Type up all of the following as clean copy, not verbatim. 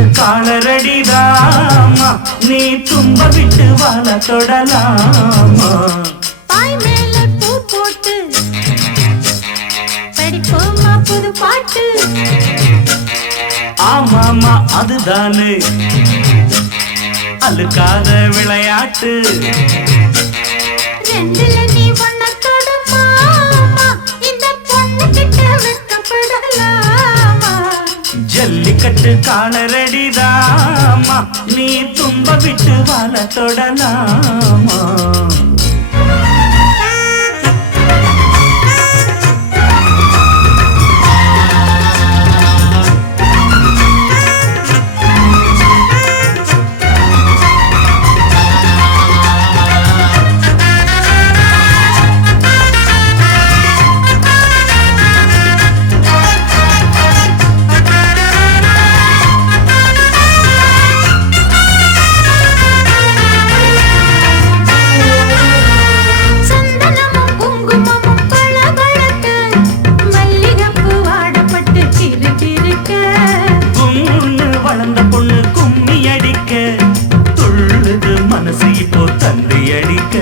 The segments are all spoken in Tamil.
ஜல்லிக்கட்டு காலரடிதாமா நீ தும்ப விட்டு வாழ தொடலாமா பாய் மேல பூ போட்டு படிப்போமா புது பாட்டு ஆமாமா அதுதானே அழுக்காத விளையாட்டு ரெண்டுல நீ ஒன்ன தொடுமா இந்த பொண்ணு கிட்ட வெட்கப்படலாமா ஜல்லிக்கட்டு காலரடிதாமா நீ தும்ப விட்டு வாழ தொடலாமா வளர்ந்த பொண்ணு கும்மி அடிக்க துள்ளுது மனசு இப்போ தந்தி அடிக்க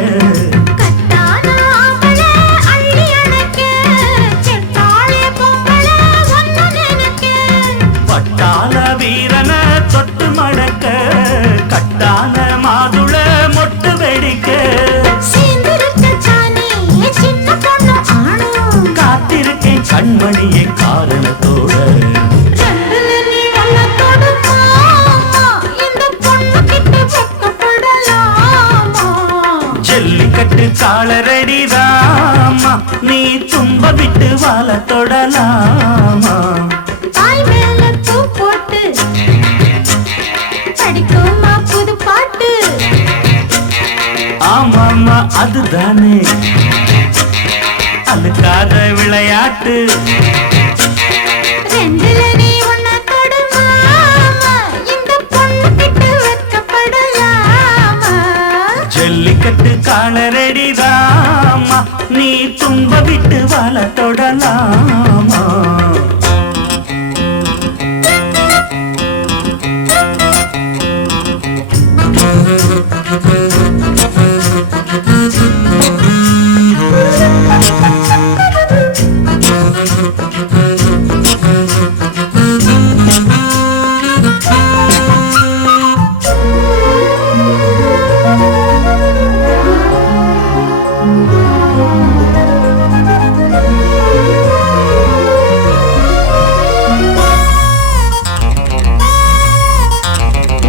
பட்டாள வீரன தொட்டு மடக்க கட்டான மாதுள மொட்டு வெடிக்க காத்திருக்கேன் கண்மணியை காரணத்தோட ஜல்லிக்கட்டு காலரடிதாமா நீ தும்ப விட்டு வாழ தொடலாமா பாய் மேல பூ போட்டு படிக்குமா புது பாட்டு ஆமாமா அதுதானே அழுக்காத விளையாட்டு ரெண்டுல நீ ஒன்ன தொடுமா இந்த பொண்ணு கிட்ட வெட்கப்படலாமா ஜல்லிக்கட்டு காலரடிதாமா நீ தும்ப விட்டு வாழ தொடலாமா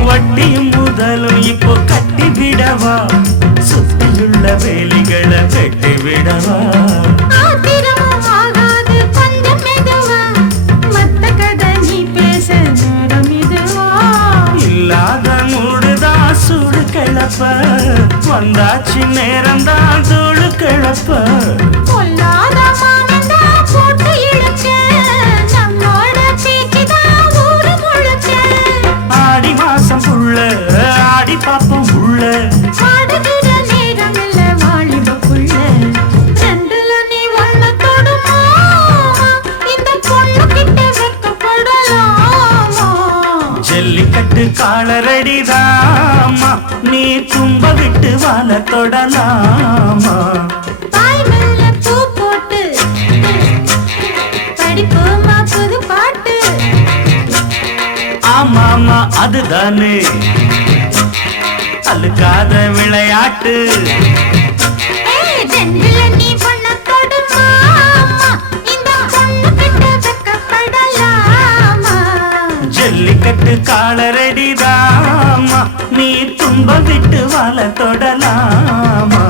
வட்டியும் முதலும் இப்போ கட்டி விடவா சுத்தியுள்ள வேலிகளை வெட்டி விடவா இல்லாத மூடுதா சூடு கிளப்ப வந்தாச்சு நேரம்தான் தூளு கிளப்ப ஆடி மாசம் புள்ள ஆடி பாப்போம் உள்ள ஜல்லிக்கட்டு காலரடிதாமா நீ தும்ப விட்டு வாழ தொடலாமா பாய் மேல பூ போட்டு படிப்போமா புது பாட்டு ஆமாமா அதுதானே அழுக்காத விளையாட்டு ரெண்டுல நீ ஒன்ன தொடுமா இந்த பொண்ணு கிட்ட வெட்கப்படலாமா ஜல்லிக்கட்டு காலரடிதாமா நீ தும்ப விட்டு வாழ தொடலாமா